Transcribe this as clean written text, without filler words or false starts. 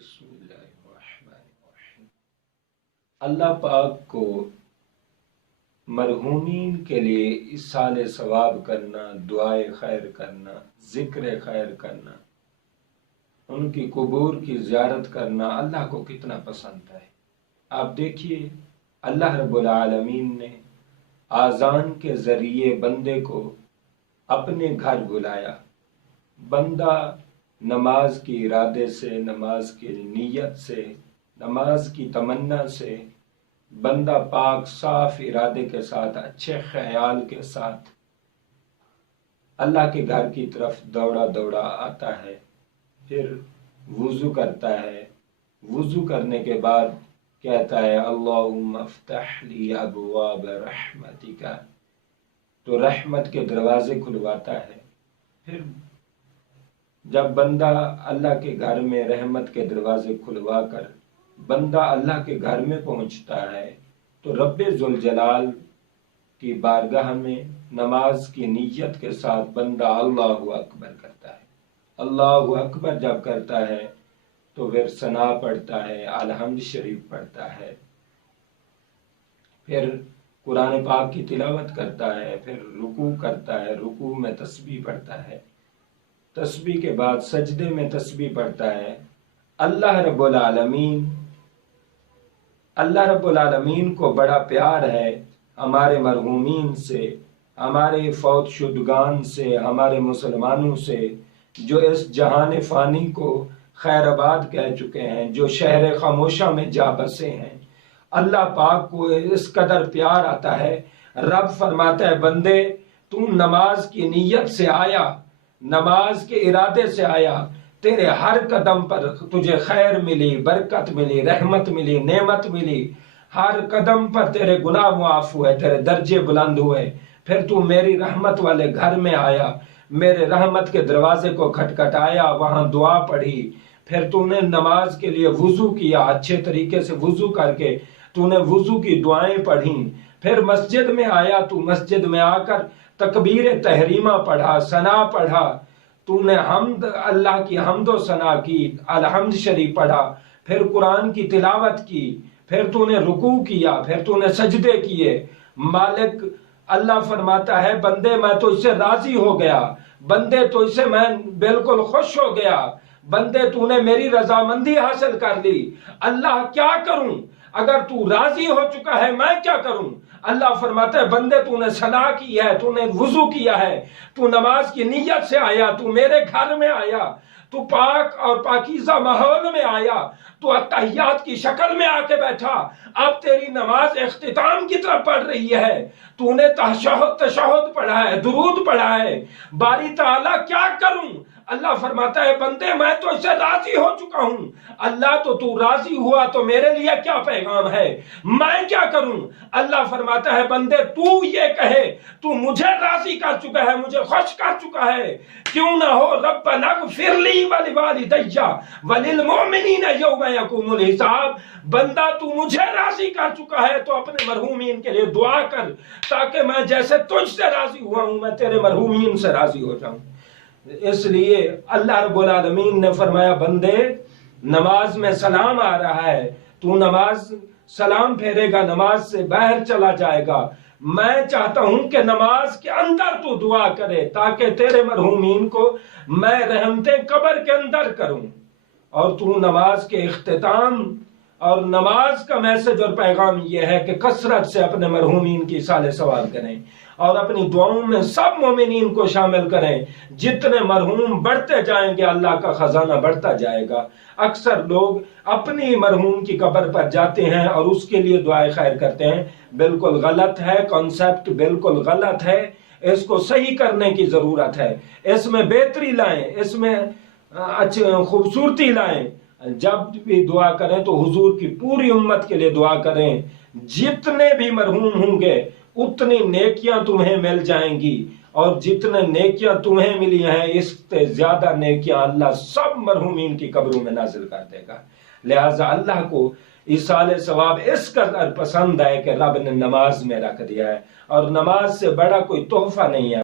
بسم اللہ الرحمن الرحیم۔ اللہ پاک کو مرحومین کے لیے ایصال ثواب کرنا، دعائے خیر کرنا، ذکر خیر کرنا، ان کی قبور کی زیارت کرنا اللہ کو کتنا پسند ہے۔ آپ دیکھیے اللہ رب العالمین نے آذان کے ذریعے بندے کو اپنے گھر بلایا۔ بندہ نماز کی ارادے سے، نماز کی نیت سے، نماز کی تمنا سے، بندہ پاک صاف ارادے کے ساتھ، اچھے خیال کے ساتھ اللہ کے گھر کی طرف دوڑا دوڑا آتا ہے، پھر وضو کرتا ہے۔ وضو کرنے کے بعد کہتا ہے اللہم افتح لی ابواب رحمتک، تو رحمت کے دروازے کھلواتا ہے۔ پھر جب بندہ اللہ کے گھر میں رحمت کے دروازے کھلوا کر بندہ اللہ کے گھر میں پہنچتا ہے تو رب ذوالجلال کی بارگاہ میں نماز کی نیت کے ساتھ بندہ اللہ اکبر کرتا ہے۔ اللہ اکبر جب کرتا ہے تو پھر ثنا پڑھتا ہے، الحمد شریف پڑھتا ہے، پھر قرآن پاک کی تلاوت کرتا ہے، پھر رکوع کرتا ہے، رکوع میں تسبیح پڑھتا ہے، تسبیح کے بعد سجدے میں تسبیح پڑھتا ہے۔ اللہ رب العالمین کو بڑا پیار ہے ہمارے مرحومین سے، ہمارے فوت شدگان سے، ہمارے مسلمانوں سے، جو اس جہان فانی کو خیر آباد کہہ چکے ہیں، جو شہر خاموشہ میں جا بسے ہیں۔ اللہ پاک کو اس قدر پیار آتا ہے، رب فرماتا ہے بندے تو نماز کی نیت سے آیا، نماز کے ارادے سے آیا، تیرے ہر قدم پر تجھے خیر ملی، برکت ملی، رحمت ملی، نعمت ملی، ہر قدم پر تیرے گناہ معاف ہوئے، تیرے درجے بلند ہوئے۔ پھر تو میری رحمت والے گھر میں آیا، میرے رحمت کے دروازے کو کھٹکھٹایا، وہاں دعا پڑھی، پھر تو نے نماز کے لیے وضو کیا، اچھے طریقے سے وضو کر کے تو نے وضو کی دعائیں پڑھیں، پھر مسجد میں آیا، تو مسجد میں آ کر تکبیر تحریمہ پڑھا، ثنا پڑھا، تو نے حمد، اللہ کی حمد و ثنا کی، الحمد شریف پڑھا، پھر قرآن کی تلاوت کی، پھر تو نے رکوع کیا، پھر تو نے سجدے کیے۔ مالک اللہ فرماتا ہے بندے میں تو اس سے راضی ہو گیا، بندے تو اس سے میں بالکل خوش ہو گیا، بندے تو نے میری رضامندی حاصل کر لی۔ اللہ کیا کروں؟ اگر تو راضی ہو چکا ہے میں کیا کروں؟ اللہ فرماتا ہے بندے تو نے ثنا کی ہے، تو نے وضو کیا ہے، تو نماز کی نیت سے آیا، تو میرے گھر میں آیا، تو پاک اور پاکیزہ ماحول میں آیا، تو اتحیات کی شکل میں آ کے بیٹھا، اب تیری نماز اختتام کی طرف پڑھ رہی ہے، تو نے تشہد پڑھا ہے، درود پڑھا ہے، باری تعالیٰ کیا کروں؟ اللہ فرماتا ہے بندے میں تو اس سے راضی ہو چکا ہوں۔ اللہ تو راضی ہوا تو میرے لیے کیا پیغام ہے، میں کیا کروں؟ اللہ فرماتا ہے بندے تو یہ کہے تو مجھے راضی کر چکا ہے، مجھے خوش کر چکا ہے، کیوں نہ ہو ربنا اغفر لی ولوالدی وللمؤمنین یوم یقوم الحساب۔ بندہ تو مجھے راضی کر چکا ہے تو اپنے مرحومین کے لیے دعا کر، تاکہ میں جیسے تجھ سے راضی ہوا ہوں میں تیرے مرحومین سے راضی ہو جاؤں۔ اس لیے اللہ رب العالمین نے فرمایا بندے نماز میں سلام آ رہا ہے، تو نماز سلام پھیرے گا، نماز سے باہر چلا جائے گا، میں چاہتا ہوں کہ نماز کے اندر تو دعا کرے تاکہ تیرے مرحومین کو میں رحمتیں قبر کے اندر کروں۔ اور تو نماز کے اختتام اور نماز کا میسج اور پیغام یہ ہے کہ کثرت سے اپنے مرحومین کی ایصال ثواب کریں اور اپنی دعاؤں میں سب مومنین کو شامل کریں۔ جتنے مرحوم بڑھتے جائیں گے اللہ کا خزانہ بڑھتا جائے گا۔ اکثر لوگ اپنی مرحوم کی قبر پر جاتے ہیں اور اس کے لیے دعائیں خیر کرتے ہیں، بالکل غلط ہے، کانسیپٹ بالکل غلط ہے، اس کو صحیح کرنے کی ضرورت ہے، اس میں بہتری لائیں، اس میں اچھی خوبصورتی لائیں۔ جب بھی دعا کریں تو حضور کی پوری امت کے لیے دعا کریں، جتنے بھی مرحوم ہوں گے اتنی نیکیاں تمہیں مل جائیں گی، اور جتنے نیکیاں تمہیں ملی ہیں اس سے زیادہ نیکیاں اللہ سب مرحومین کی قبروں میں نازل کر دے گا۔ لہٰذا اللہ کو ایصال ثواب اس قدر پسند ہے کہ رب نے نماز میں رکھ دیا ہے، اور نماز سے بڑا کوئی تحفہ نہیں ہے۔